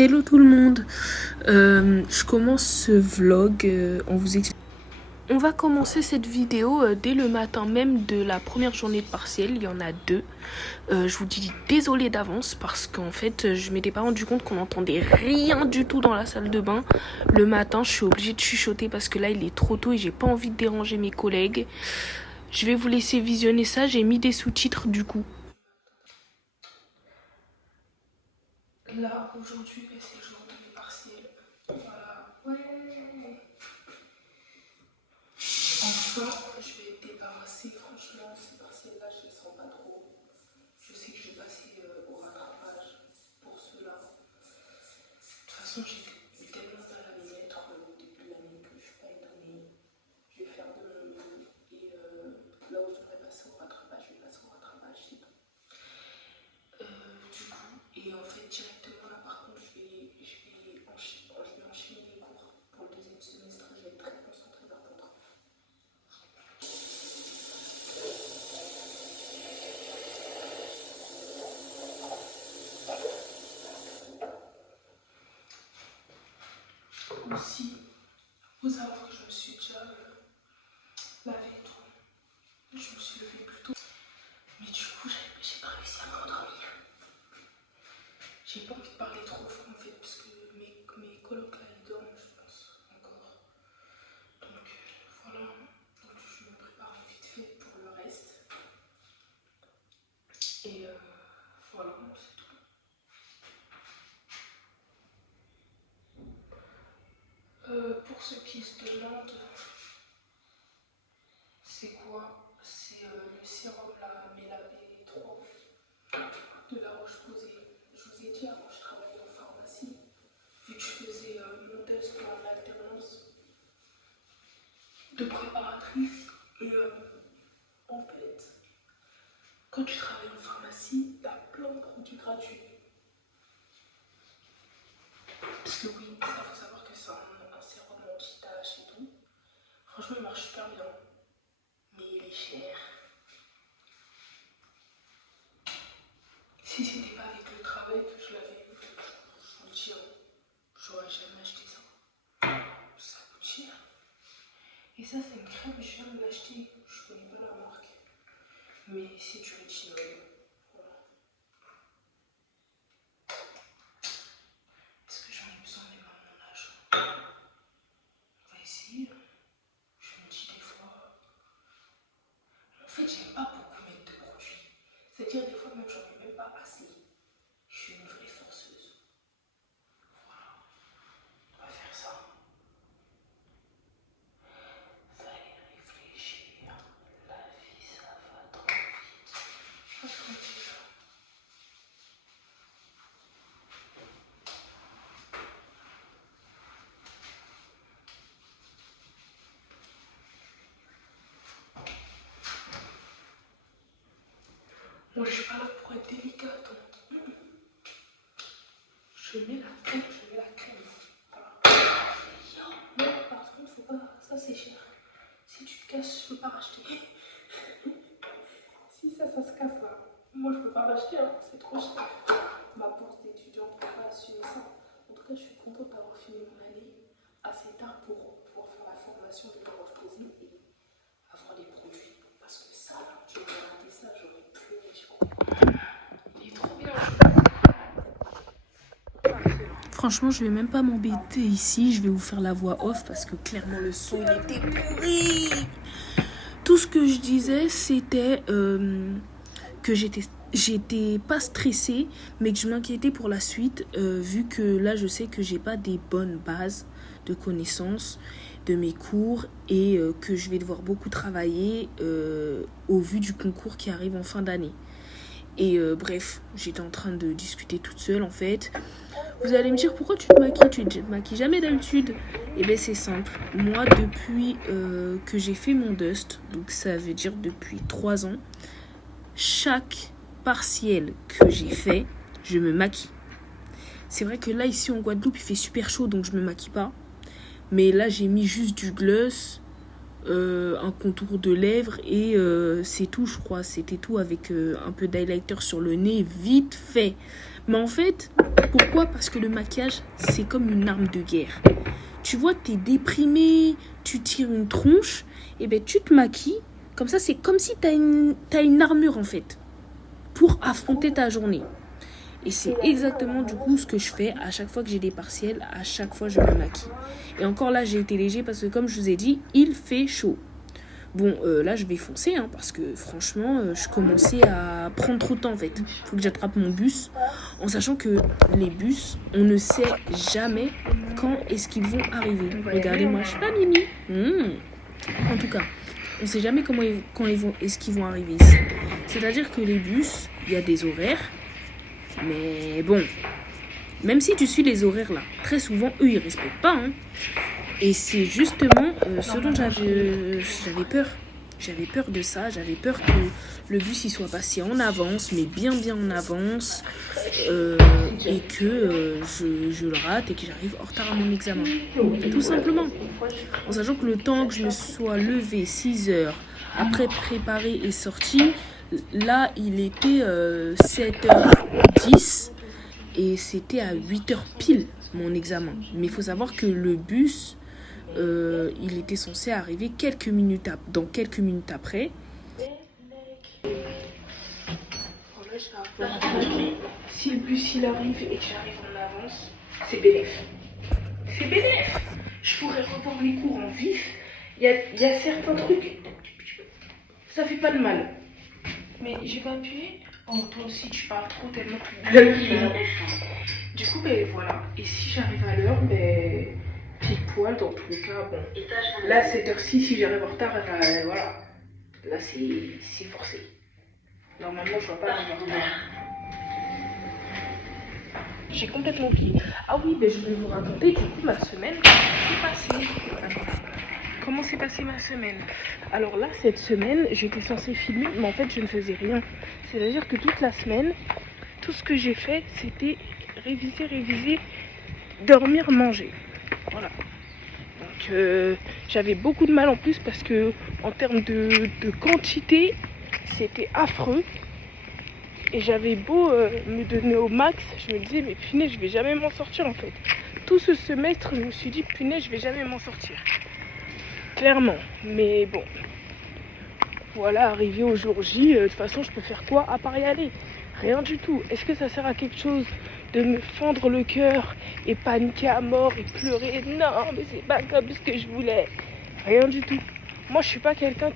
Hello tout le monde. Je commence ce vlog en vous expliquant. On va commencer cette vidéo dès le matin même de la première journée de partiel. Il y en a deux. Je vous dis désolée d'avance parce qu'en fait je m'étais pas rendu compte qu'on n'entendait rien du tout dans la salle de bain. Le matin je suis obligée de chuchoter parce que là il est trop tôt et j'ai pas envie de déranger mes collègues. Je vais vous laisser visionner ça. J'ai mis des sous-titres du coup. Là aujourd'hui c'est le jour de mes partiels. Voilà. Ouais. Enfin, je vais être débarrassée. Franchement, ces partiels-là, je les sens pas trop. Je sais que je vais passer au rattrapage pour ceux-là. De toute façon, j'ai eu tellement mal à m'y mettre au début de l'année que je ne suis pas étonnée. Je vais faire de mon mieux. Et là où je devrais passer au rattrapage, je vais passer au rattrapage, c'est tout. Du coup, et en fait, directement là, par contre, je vais enchaîner les cours pour le deuxième semestre. Je vais être très concentrée par contre. Aussi, il faut savoir que je me suis déjà lavé et tout. Je me suis levée plus tôt. Mais du coup, j'ai pas réussi à m'endormir. J'ai pas envie de parler trop fort en fait, parce que mes colocs là, ils dorment, je pense, encore. Donc voilà. Donc je me prépare vite fait pour le reste. Et voilà, c'est tout. Pour ceux qui se demandent, c'est quoi? C'est le sérum là, Mélabé 3 de la Roche-Posay. Je vous ai dit avant, je travaillais en pharmacie. Vu que je faisais mon test en alternance de préparatrice. Et en fait, quand tu travailles en pharmacie, tu as plein de produits gratuits. Parce que oui, ça faut savoir que c'est un sérum anti-tache et tout. Franchement, il marche super bien. Mais il est cher. Si c'était pas avec le travail que je l'avais eu, je vous le dis, j'aurais jamais acheté ça. Ça coûte cher. Et ça, c'est une crème, je viens de l'acheter. Je connais pas la marque. Mais c'est du rétinol. Voilà. Est-ce que j'en ai besoin même à mon âge? On va essayer. Je me dis des fois. En fait, j'aime pas beaucoup mettre de produits. C'est-à-dire, des fois, même j'en ai même pas assez. Je suis une vraie forceuse. Voilà. On va faire ça. Fallait réfléchir. La vie, ça va trop vite. Moi, je suis pas là pour être délicate. Je mets la crème, je mets la crème. Voilà. Non, par contre, faut pas. Ça, c'est cher. Si tu te casses, je peux pas racheter. Si ça se casse là, moi je peux pas l'acheter, hein. C'est trop cher. Ma bourse d'étudiant peut pas assumer ça. En tout cas, je suis contente d'avoir fini mon année assez tard pour pouvoir faire la formation de la Roche-Posay et avoir les produits. Parce que ça, j'aurais raté ça, j'aurais pleuré, je crois. Il est trop bien. Franchement, je vais même pas m'embêter ici. Je vais vous faire la voix off parce que clairement le son il était pourri. Tout ce que je disais, c'était que j'étais pas stressée, mais que je m'inquiétais pour la suite, vu que là, je sais que j'ai pas des bonnes bases de connaissances de mes cours et que je vais devoir beaucoup travailler au vu du concours qui arrive en fin d'année. Et bref, j'étais en train de discuter toute seule en fait. Vous allez me dire pourquoi tu te maquilles, tu ne te maquilles jamais d'habitude. Eh bien c'est simple, moi depuis que j'ai fait mon dust, donc ça veut dire depuis 3 ans, chaque partiel que j'ai fait, je me maquille. C'est vrai que là ici en Guadeloupe il fait super chaud donc je me maquille pas. Mais là j'ai mis juste du gloss, un contour de lèvres et c'est tout, je crois. C'était tout avec un peu d'highlighter sur le nez, vite fait. Mais en fait, pourquoi? Parce que le maquillage, c'est comme une arme de guerre. Tu vois, t'es déprimé, tu tires une tronche, et ben tu te maquilles. Comme ça, c'est comme si t'as une armure en fait, pour affronter ta journée. Et c'est exactement du coup ce que je fais à chaque fois que j'ai des partiels, à chaque fois je me maquille. Et encore là, j'ai été léger parce que comme je vous ai dit, il fait chaud. Bon, là je vais foncer parce que franchement, je commençais à prendre trop de temps en fait. Faut que j'attrape mon bus, en sachant que les bus, on ne sait jamais quand est-ce qu'ils vont arriver. Regardez-moi, je suis pas Mimi. En tout cas, on ne sait jamais est-ce qu'ils vont arriver ici. C'est-à-dire que les bus, il y a des horaires. Mais bon, même si tu suis les horaires là, très souvent, eux, ils respectent pas. Et c'est justement ce dont j'avais peur. J'avais peur de ça, j'avais peur que le bus il soit passé en avance, mais bien en avance, et que je le rate et que j'arrive en retard à mon examen. Tout simplement. En sachant que le temps que je me sois levée 6 heures, après préparé et sorti, là, il était 7h10 et c'était à 8h pile mon examen. Mais il faut savoir que le bus, il était censé arriver dans quelques minutes après. Si le bus il arrive et que j'arrive en avance, c'est bénéf. C'est bénéf. Je pourrais revoir les cours en vif. Il y a certains trucs, ça fait pas de mal. Mais j'ai pas appuyé. Oh, toi aussi, tu parles trop tellement que du coup, ben voilà. Et si j'arrive à l'heure, ben pile poil dans tous les cas. Bon, là, cette heure-ci, si j'arrive en retard, ben, voilà. Là, c'est forcé. Normalement, je vois pas arriver en retard. J'ai complètement oublié. Ah oui, ben je vais vous raconter du coup ma semaine. Comment s'est passée ma semaine? Alors là, cette semaine, j'étais censée filmer, mais en fait, je ne faisais rien. C'est-à-dire que toute la semaine, tout ce que j'ai fait, c'était réviser, dormir, manger. Voilà. Donc, j'avais beaucoup de mal en plus parce que, en termes de quantité, c'était affreux. Et j'avais beau me donner au max, je me disais, mais punaise, je vais jamais m'en sortir en fait. Tout ce semestre, je me suis dit, punaise, je vais jamais m'en sortir. Clairement, mais bon, voilà, arrivé au jour J, de toute façon je peux faire quoi à part y aller? Rien du tout. Est-ce que ça sert à quelque chose de me fendre le cœur et paniquer à mort et pleurer? Non, mais c'est pas comme ce que je voulais. Rien du tout. Moi je suis pas quelqu'un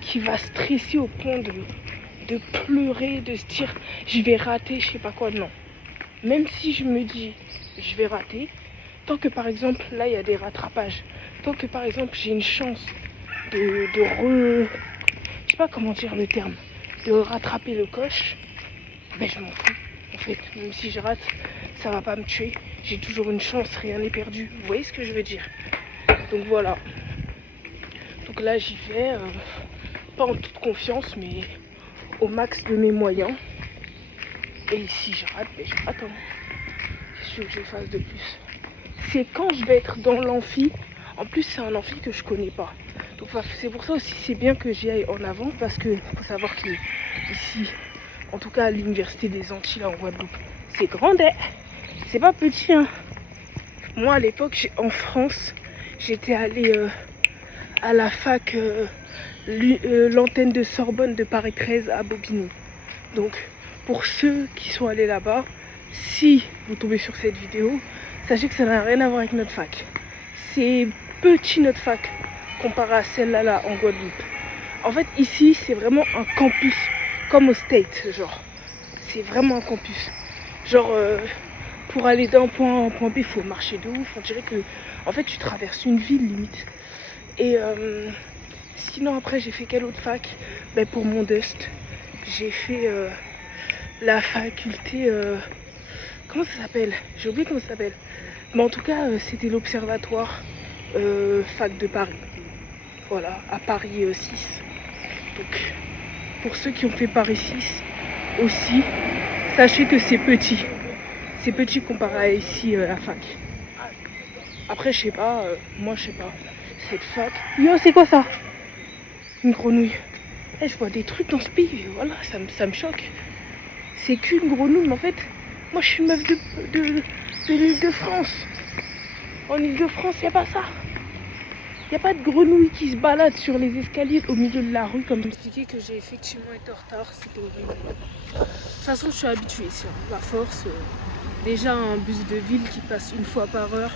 qui va stresser au point de pleurer, de se dire je vais rater, je sais pas quoi, non. Même si je me dis je vais rater, tant que par exemple là il y a des rattrapages, tant que par exemple j'ai une chance je sais pas comment dire le terme, de rattraper le coche, ben je m'en fous. En fait, même si je rate, ça va pas me tuer. J'ai toujours une chance, rien n'est perdu. Vous voyez ce que je veux dire? Donc voilà. Donc là j'y vais, pas en toute confiance, mais au max de mes moyens. Et si je rate, ben je rate. Qu'est-ce que je fasse de plus? C'est quand je vais être dans l'amphi. En plus, c'est un amphi que je connais pas. Donc c'est pour ça aussi c'est bien que j'y aille en avant. Parce que faut savoir qu'ici, en tout cas à l'université des Antilles là, en Guadeloupe, c'est grand, c'est pas petit. Moi à l'époque, en France, j'étais allée à la fac, l'antenne de Sorbonne de Paris 13 à Bobigny. Donc pour ceux qui sont allés là-bas, si vous tombez sur cette vidéo, sachez que ça n'a rien à voir avec notre fac. C'est petit notre fac comparé à celle-là en Guadeloupe. En fait ici c'est vraiment un campus comme au States, genre. C'est vraiment un campus. Genre pour aller d'un point A à un point B, il faut marcher de ouf. On dirait que en fait tu traverses une ville limite. Et sinon après j'ai fait quelle autre fac? Ben, pour mon Dust, j'ai fait la faculté, comment ça s'appelle? J'ai oublié comment ça s'appelle. Mais en tout cas, c'était l'observatoire fac de Paris. Voilà, à Paris 6. Donc, pour ceux qui ont fait Paris 6 aussi, sachez que c'est petit. C'est petit comparé à ici, la fac. Après, je sais pas, moi je sais pas. cette fac. Yo, c'est quoi ça? Une grenouille. Je vois des trucs dans ce pays, voilà, ça me choque. C'est qu'une grenouille, mais en fait, moi je suis une meuf de l'Île-de-France. En Île-de-France, y a pas ça. Y a pas de grenouille qui se balade sur les escaliers au milieu de la rue comme expliqué que j'ai effectivement été en retard, c'était horrible. De toute façon, je suis habituée ici, à force. Déjà un bus de ville qui passe une fois par heure,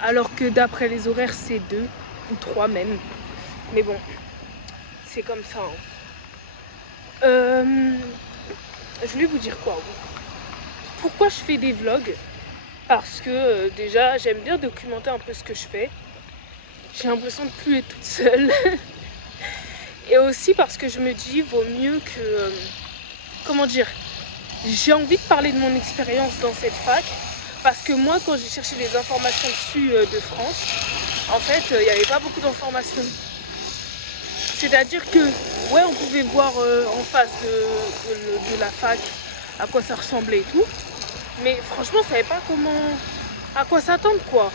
alors que d'après les horaires, c'est 2 ou 3 même. Mais bon, c'est comme ça. Je voulais vous dire quoi? Pourquoi je fais des vlogs? Parce que déjà, j'aime bien documenter un peu ce que je fais. J'ai l'impression de plus être toute seule. Et aussi parce que je me dis, vaut mieux que... comment dire? J'ai envie de parler de mon expérience dans cette fac. Parce que moi, quand j'ai cherché les informations dessus de France, en fait, il n'y avait pas beaucoup d'informations. C'est-à-dire que, ouais, on pouvait voir en face de la fac à quoi ça ressemblait et tout. Mais franchement, je savais pas à quoi s'attendre, quoi.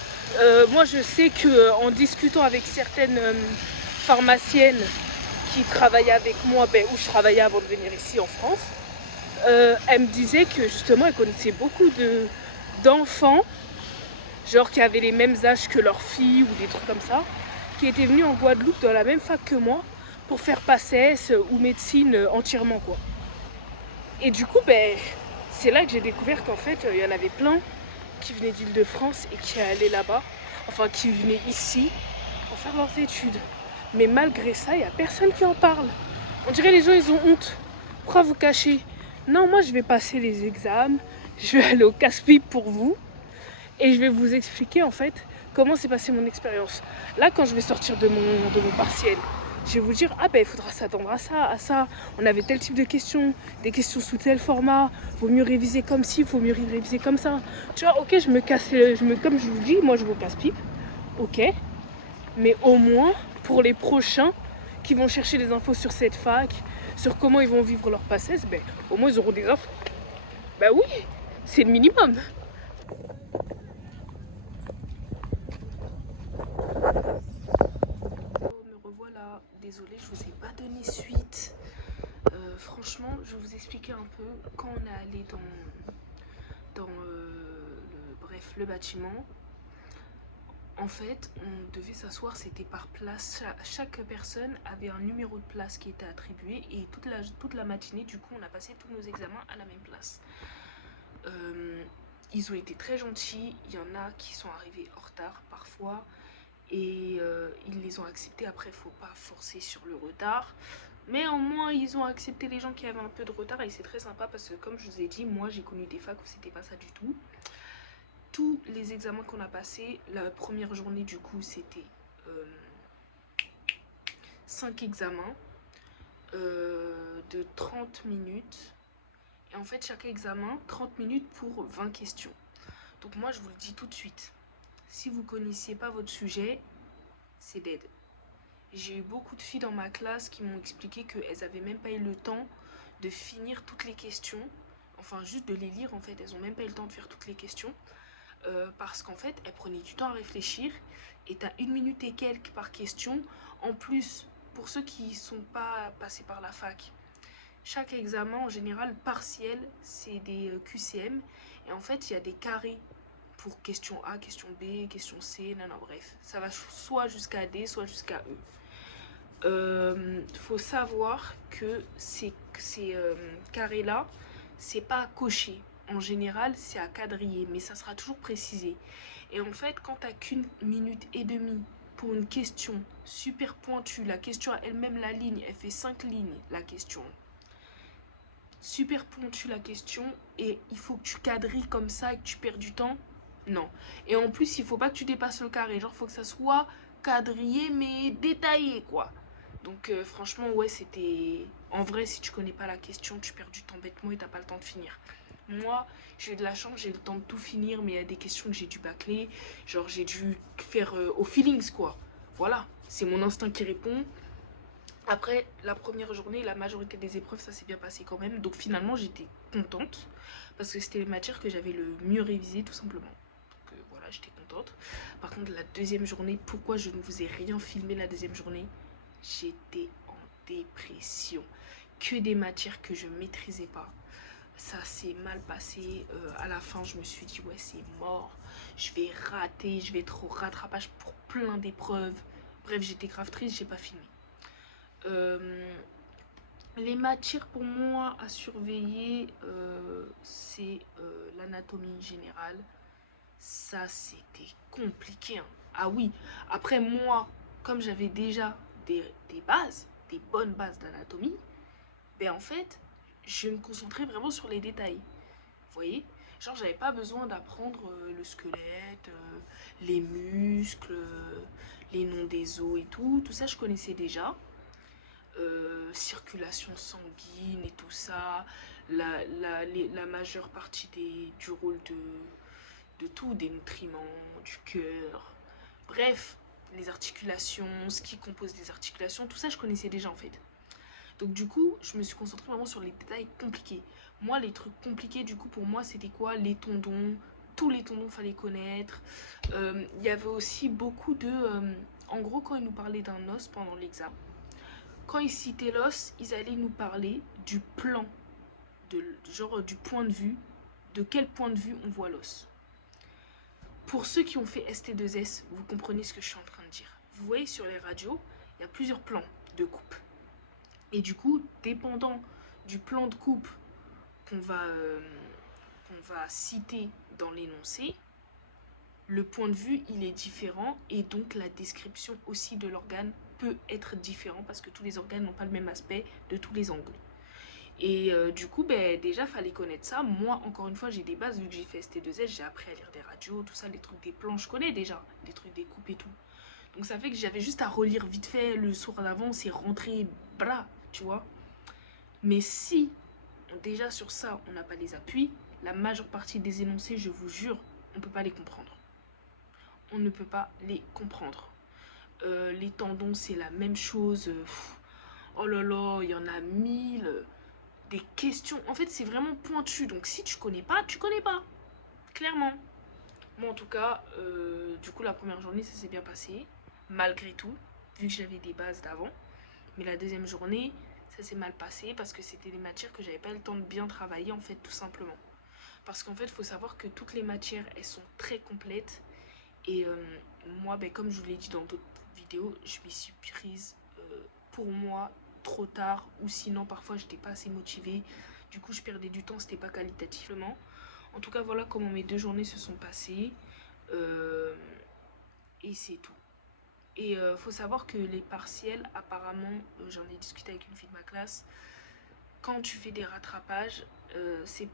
Moi, je sais qu'en discutant avec certaines pharmaciennes qui travaillaient avec moi, où je travaillais avant de venir ici en France, elles me disaient que justement, elles connaissaient beaucoup d'enfants, genre qui avaient les mêmes âges que leurs filles ou des trucs comme ça, qui étaient venus en Guadeloupe dans la même fac que moi pour faire PACES ou médecine entièrement, quoi. Et du coup, c'est là que j'ai découvert qu'en fait, il y en avait plein qui venaient d'Île-de-France et qui allaient là-bas, enfin qui venaient ici pour faire leurs études. Mais malgré ça, il n'y a personne qui en parle. On dirait les gens, ils ont honte. Pourquoi vous cachez? Non, moi, je vais passer les examens, je vais aller au casse-pipe pour vous et je vais vous expliquer en fait comment s'est passée mon expérience. Là, quand je vais sortir de mon partiel, je vais vous dire, il faudra s'attendre à ça, on avait tel type de questions, des questions sous tel format, vaut mieux réviser comme ci, vaut mieux réviser comme ça. Tu vois, ok, comme je vous dis, moi je vous casse-pipe, ok, mais au moins, pour les prochains qui vont chercher des infos sur cette fac, sur comment ils vont vivre leur PACES, au moins ils auront des infos. Oui, c'est le minimum. Me revoilà, désolée, je vous ai pas donné suite. Franchement, je vais vous expliquer un peu quand on est allé dans le bâtiment. En fait, on devait s'asseoir, c'était par place. Chaque personne avait un numéro de place qui était attribué et toute la matinée, du coup, on a passé tous nos examens à la même place. Ils ont été très gentils. Il y en a qui sont arrivés en retard parfois et ils les ont acceptés. Après, il ne faut pas forcer sur le retard. Mais au moins, ils ont accepté les gens qui avaient un peu de retard et c'est très sympa parce que, comme je vous ai dit, moi, j'ai connu des facs où c'était pas ça du tout. Tous les examens qu'on a passés, la première journée, du coup, c'était 5 examens de 30 minutes. Et en fait, chaque examen, 30 minutes pour 20 questions. Donc moi, je vous le dis tout de suite. Si vous ne connaissiez pas votre sujet, c'est dead. J'ai eu beaucoup de filles dans ma classe qui m'ont expliqué qu'elles n'avaient même pas eu le temps de finir toutes les questions. Enfin, juste de les lire, en fait. Elles n'ont même pas eu le temps de faire toutes les questions. Parce qu'en fait, elles prenaient du temps à réfléchir. Et tu as 1 minute et quelques par question. En plus, pour ceux qui ne sont pas passés par la fac, chaque examen, en général, partiel, c'est des QCM. Et en fait, il y a des carrés pour question A, question B, question C, bref. Ça va soit jusqu'à D, soit jusqu'à E. Faut savoir que ces carrés-là, c'est pas à cocher. En général, c'est à quadriller, mais ça sera toujours précisé. Et en fait, quand tu n'as qu'1 minute et demie pour une question super pointue, la question elle-même, la ligne, elle fait 5 lignes, la question. Super pointue la question, et il faut que tu quadrilles comme ça et que tu perds du temps. Non. Et en plus, il faut pas que tu dépasses le carré. Genre, faut que ça soit quadrillé, mais détaillé, quoi. Donc, franchement, ouais, c'était... En vrai, si tu connais pas la question, tu perds du temps bêtement et t'as pas le temps de finir. Moi, j'ai eu de la chance, j'ai eu le temps de tout finir, mais il y a des questions que j'ai dû bâcler. Genre, j'ai dû faire au feelings, quoi. Voilà, c'est mon instinct qui répond. Après, la première journée, la majorité des épreuves, ça s'est bien passé quand même. Donc finalement, j'étais contente parce que c'était les matières que j'avais le mieux révisées, tout simplement. Donc voilà, j'étais contente. Par contre, la deuxième journée, pourquoi je ne vous ai rien filmé la deuxième journée? J'étais en dépression. Que des matières que je maîtrisais pas. Ça s'est mal passé. À la fin, je me suis dit, ouais, c'est mort. Je vais rater, je vais être au rattrapage pour plein d'épreuves. Bref, j'étais grave triste, j'ai pas filmé. Les matières pour moi à surveiller, c'est l'anatomie générale. Ça, c'était compliqué, hein. Ah oui, après moi, comme j'avais déjà des bases, des bonnes bases d'anatomie, ben en fait, je me concentrais vraiment sur les détails. Vous voyez? Genre, j'avais pas besoin d'apprendre le squelette, les muscles, les noms des os et tout. Tout ça, je connaissais déjà. Circulation sanguine et tout ça. La majeure partie du rôle de tout, des nutriments, du cœur. Bref, les articulations, ce qui compose les articulations, tout ça, je connaissais déjà en fait. Donc du coup, je me suis concentrée vraiment sur les détails compliqués. Moi, les trucs compliqués, du coup, pour moi, c'était quoi? Les tendons. Tous les tendons, fallait connaître. Il y avait aussi beaucoup de... en gros, quand ils nous parlaient d'un os pendant l'examen, quand ils citaient l'os, ils allaient nous parler du plan, genre du point de vue, de quel point de vue on voit l'os. Pour ceux qui ont fait ST2S, vous comprenez ce que je suis en train de dire. Vous voyez sur les radios, il y a plusieurs plans de coupe. Et du coup, dépendant du plan de coupe qu'on va citer dans l'énoncé, le point de vue, il est différent et donc la description aussi de l'organe peut être différent parce que tous les organes n'ont pas le même aspect de tous les angles. Et du coup, ben, déjà, fallait connaître ça. Moi, encore une fois, j'ai des bases, vu que j'ai fait ST2S, j'ai appris à lire des radios, tout ça, les trucs des plans, je connais déjà, des trucs des coupes et tout. Donc ça fait que j'avais juste à relire vite fait le soir d'avant, c'est rentré, blah, tu vois. Mais si, déjà sur ça, on n'a pas les appuis, la majeure partie des énoncés, je vous jure, on ne peut pas les comprendre. On ne peut pas les comprendre. Les tendons, c'est la même chose. Oh là là, il y en a 1000. Des questions. En fait, c'est vraiment pointu. Donc, si tu connais pas, tu connais pas. Clairement. Moi, en tout cas, du coup, la première journée, ça s'est bien passé. Malgré tout, vu que j'avais des bases d'avant. Mais la deuxième journée, ça s'est mal passé parce que c'était des matières que j'avais pas le temps de bien travailler, en fait, tout simplement. Parce qu'en fait, il faut savoir que toutes les matières, elles sont très complètes. Et moi, ben, comme je vous l'ai dit dans d'autres vidéos, je m'y suis prise pour moi trop tard. Ou sinon, parfois, j'étais pas assez motivée. Du coup, je perdais du temps, c'était pas qualitativement. En tout cas, voilà comment mes 2 journées se sont passées. Et c'est tout. Et faut savoir que les partiels, apparemment, j'en ai discuté avec une fille de ma classe, quand tu fais des rattrapages, c'est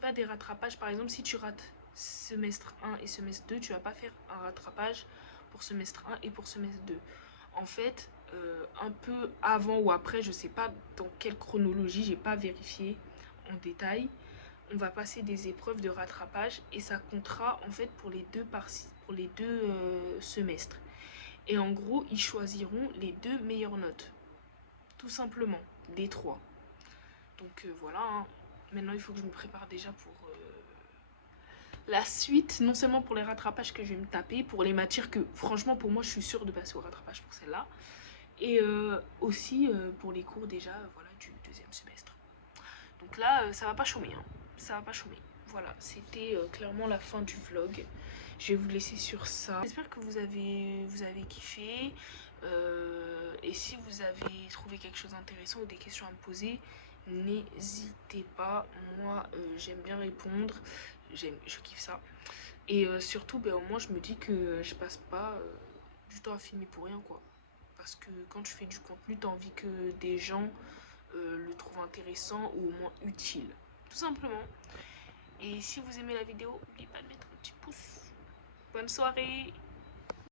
pas des rattrapages. Par exemple, si tu rates semestre 1 et semestre 2, tu vas pas faire un rattrapage pour semestre 1 et pour semestre 2. En fait, un peu avant ou après, je sais pas dans quelle chronologie, j'ai pas vérifié en détail, on va passer des épreuves de rattrapage et ça comptera en fait pour les deux semestres. Et en gros, ils choisiront les 2 meilleures notes. Tout simplement, des 3. Donc voilà, hein. Maintenant il faut que je me prépare déjà pour la suite, non seulement pour les rattrapages que je vais me taper, pour les matières que franchement pour moi je suis sûre de passer au rattrapage pour celle-là, et aussi pour les cours déjà voilà, du deuxième semestre. Donc là ça va pas chômer, hein. Ça va pas chômer. Voilà, c'était clairement la fin du vlog. Je vais vous laisser sur ça. J'espère que vous avez kiffé. Et si vous avez trouvé quelque chose d'intéressant ou des questions à me poser, n'hésitez pas. Moi, j'aime bien répondre. Je kiffe ça. Et surtout, ben, au moins, je me dis que je passe pas du temps à filmer pour rien, quoi. Parce que quand tu fais du contenu, t'as envie que des gens le trouvent intéressant ou au moins utile. Tout simplement. Et si vous aimez la vidéo, n'oubliez pas de mettre un petit pouce. Bonne soirée!